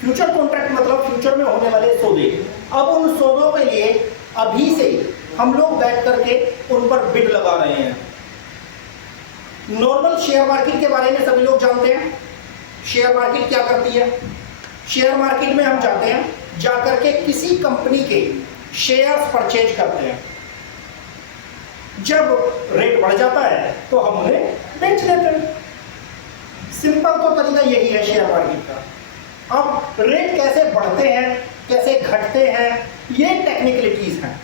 Future contract मतलब future में होने वाले सौदे। अब उन सौदों के लिए अभी से हम लोग बैठ करके उन पर बिड लगा रहे हैं। नॉर्मल शेयर मार्केट के बारे में सभी लोग जानते हैं। शेयर मार्केट क्या करती है? शेयर मार्केट में हम जाते हैं, जाकर के किसी कंपनी के शेयर्स परचेज करते हैं। जब रेट बढ़ जाता है तो हम उन्हें बेच लेते हैं। सिंपल तो तरीका यही है शेयर मार्केट का। अब रेट कैसे बढ़ते हैं, कैसे घटते हैं, ये टेक्निकलिटीज हैं।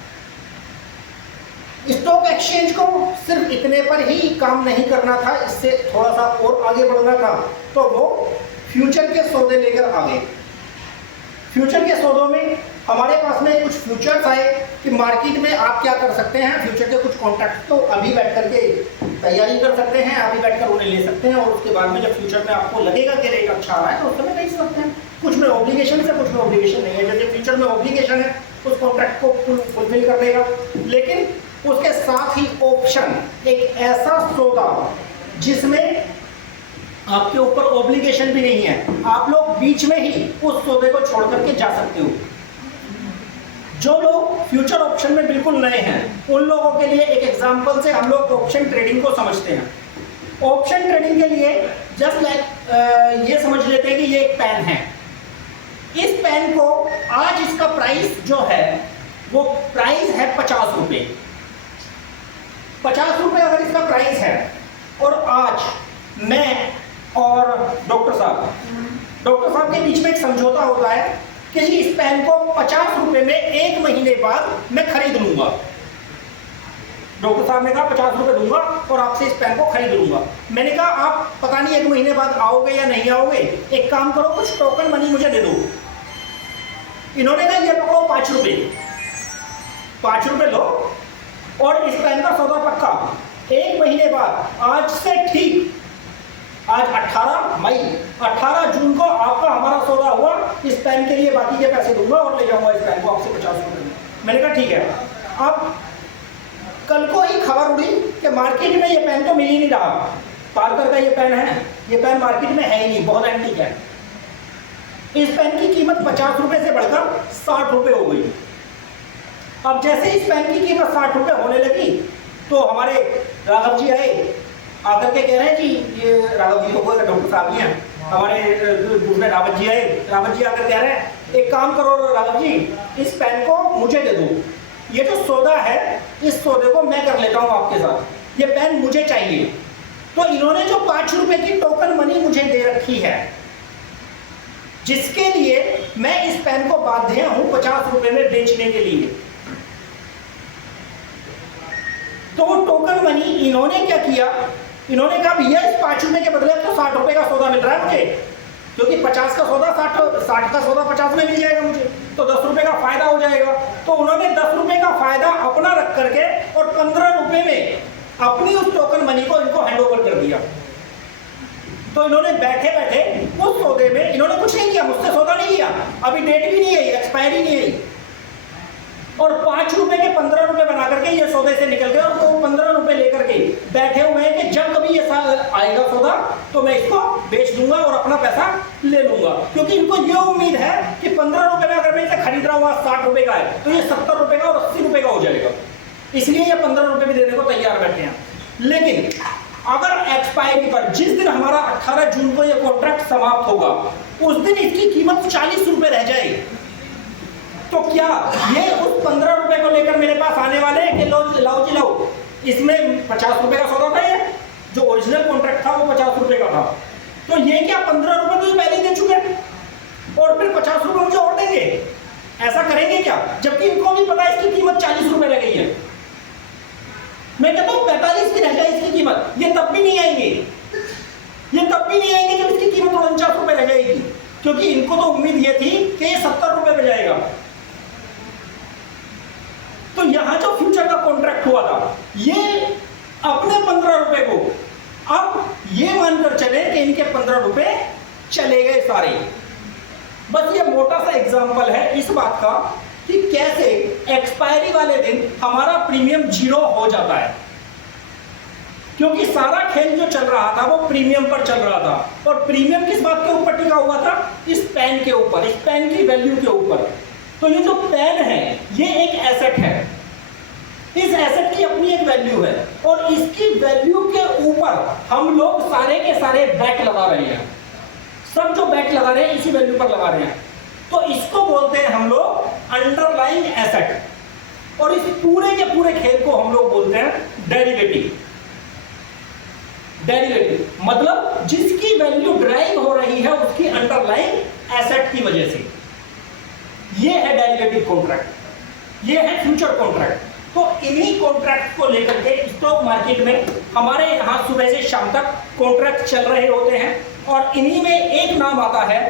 स्टॉक एक्सचेंज को सिर्फ इतने पर ही काम नहीं करना था, इससे थोड़ा सा और आगे बढ़ना था, तो वो फ्यूचर के सौदे लेकर आ गए। फ्यूचर के सौदों में हमारे पास में कुछ फ्यूचर्स आए कि मार्केट में आप क्या कर सकते हैं। फ्यूचर के कुछ कॉन्ट्रैक्ट तो अभी बैठ करके तैयारी कर सकते हैं, अभी बैठकर उन्हें ले सकते हैं, और उसके बाद में जब फ्यूचर में आपको लगेगा कि रेट अच्छा आ रहा है तो उस समय बेच सकते हैं। कुछ में ऑब्लिगेशन है, कुछ में ऑब्लिगेशन नहीं है। जैसे फ्यूचर में ऑब्लिगेशन है उस कॉन्ट्रैक्ट को फुलफिल कर देगा, लेकिन उसके साथ ही ऑप्शन, एक ऐसा सौदा जिसमें आपके ऊपर ऑब्लिगेशन भी नहीं है, आप लोग बीच में ही उस सौदे को छोड़ करके जा सकते हो। जो लोग फ्यूचर ऑप्शन में बिल्कुल नए हैं उन लोगों के लिए एक एग्जांपल से हम लोग ऑप्शन ट्रेडिंग को समझते हैं। ऑप्शन ट्रेडिंग के लिए जस्ट लाइक ये समझ लेते हैं कि ये एक पेन है। इस पेन को आज इसका प्राइस जो है वो प्राइस है 50 रुपए। 50 रुपए अगर इसका प्राइस है, और आज मैं और डॉक्टर साहब के बीच में एक समझौता होता है कि इस पेन को 50 रुपए में 1 महीने बाद मैं खरीद लूंगा। डॉक्टर साहब ने कहा 50 रुपए दूंगा और आपसे इस पेन को खरीद लूंगा। मैंने कहा आप पता नहीं 1 महीने बाद आओगे या नहीं आओगे, एक काम करो कुछ टोकन मनी मुझे दे दो। इन्होंने कहा ये पकड़ो 5 रुपए, 5 रुपए लो और इस पेन का सौदा पक्का। 1 महीने बाद आज से ठीक, आज 18 मई, 18 जून को आपका हमारा सौदा हुआ। इस पेन के लिए बाकी के पैसे दूंगा और ले जाऊंगा इस पेन को आपसे 50 रुपए में। मैंने कहा ठीक है। अब कल को ही खबर उड़ी कि मार्केट में ये पेन तो मिल ही नहीं रहा, पार्कर का ये पेन है, ये पेन मार्केट में है ही नहीं, बहुत एंटीक है। इस पेन की कीमत 50 रुपए से बढ़कर 60 रुपए हो गई। अब जैसे इस पेन की कीमत 60 रुपए होने लगी तो हमारे राघव जी आए, आकर के कह रहे हैं जी, ये राघव जी को बोल डॉक्टर साहब ही हैं, हमारे दूसरे रावत जी आए, रावत जी आकर कह रहे हैं एक काम करो राघव जी, इस पेन को मुझे दे दो, ये जो सौदा है इस सौदे को मैं कर लेता हूँ आपके साथ, ये पेन मुझे चाहिए। तो इन्होंने जो 5 रुपए की टोकन मनी मुझे दे रखी है, जिसके लिए मैं इस पेन को बाध्य हूं 50 रुपए में बेचने के लिए, तो वो टोकन मनी इन्होंने क्या किया, इन्होंने कहा भैया इस 5 रुपए के बदले तो 60 रुपए का सौदा मिल रहा है मुझे, क्योंकि 50 का सौदा 60 का सौदा 50 में मिल जाएगा मुझे, तो 10 रुपए का फायदा हो जाएगा। तो उन्होंने 10 रुपए का फायदा अपना रख करके और 15 रुपए में अपनी उस टोकन मनी को इनको हैंड ओवर कर दिया। तो इन्होंने बैठे बैठे उस सौदे में, इन्होंने कुछ नहीं किया, मुझसे सौदा नहीं लिया, अभी डेट भी नहीं आई, एक्सपायरी नहीं आई, और 5 रुपए के 15 रुपए बना करके ये सौदे से निकल गए, और वो 15 रुपए लेकर के बैठे हुए हैं कि जब कभी ये आएगा सौदा तो मैं इसको बेच दूंगा और अपना पैसा ले लूंगा, क्योंकि इनको ये उम्मीद है कि 15 रुपए में अगर मैं इसे खरीद रहा हूँ 60 रुपए का है तो ये 70 रुपए का और 80 रुपए का हो जाएगा, इसलिए ये 15 रुपए भी देने को तैयार बैठे हैं। लेकिन अगर एक्सपायरी पर जिस दिन हमारा 18 जून को ये कॉन्ट्रैक्ट समाप्त होगा उस दिन इसकी कीमत 40 रुपए रह जाएगी, तो क्या ये उस 15 रुपए को लेकर मेरे पास आने वाले हैं कि लाओ जी लाओ, इसमें 50 रुपए का सौदा था, ये जो ओरिजिनल कॉन्ट्रैक्ट था वो 50 रुपए का था, तो ये क्या 15 रुपए तो पहले ही दे चुके और फिर 50 रुपए मुझे और देंगे, ऐसा करेंगे क्या? जबकि इनको भी पता है इसकी कीमत 40 रुपए रह गई है। मैं कहता हूँ 45 की रह जाए इसकी कीमत, ये तब भी नहीं आएंगे, ये तब भी नहीं आएंगे जब इसकी कीमत 49 रुपए रह जाएगी, क्योंकि इनको तो उम्मीद ये थी कि ये 70 रुपए पे जाएगा। तो यहां जो फ्यूचर का कॉन्ट्रैक्ट हुआ था, ये अपने 15 रुपए को अब ये मानकर चले कि इनके 15 रुपए चले गए सारे। बस ये मोटा सा एग्जांपल है इस बात का कि कैसे एक्सपायरी वाले दिन हमारा प्रीमियम 0 हो जाता है। क्योंकि सारा खेल जो चल रहा था वो प्रीमियम पर चल रहा था। और प्रीमियम किस बात के ऊपर टिका हुआ था? इस पेन के ऊपर, इस पेन की वैल्यू के ऊपर। तो ये जो पेन है ये एक एसेट है, इस एसेट की अपनी एक वैल्यू है और इसकी वैल्यू के ऊपर हम लोग सारे के सारे बेट लगा रहे हैं। सब जो बेट लगा रहे हैं इसी वैल्यू पर लगा रहे हैं। तो इसको बोलते हैं हम लोग अंडरलाइंग एसेट और इस पूरे के पूरे खेल को हम लोग बोलते हैं डेरिवेटिव। डेरिवेटिव मतलब जिसकी वैल्यू ड्राइव हो रही है उसकी अंडरलाइंग एसेट की वजह से। ये है डेरिवेटिव कॉन्ट्रैक्ट, ये है फ्यूचर कॉन्ट्रैक्ट। तो इन्हीं कॉन्ट्रैक्ट को लेकर के स्टॉक मार्केट में हमारे यहां सुबह से शाम तक कॉन्ट्रैक्ट चल रहे होते हैं और इन्हीं में एक नाम आता है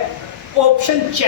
ऑप्शन चेन।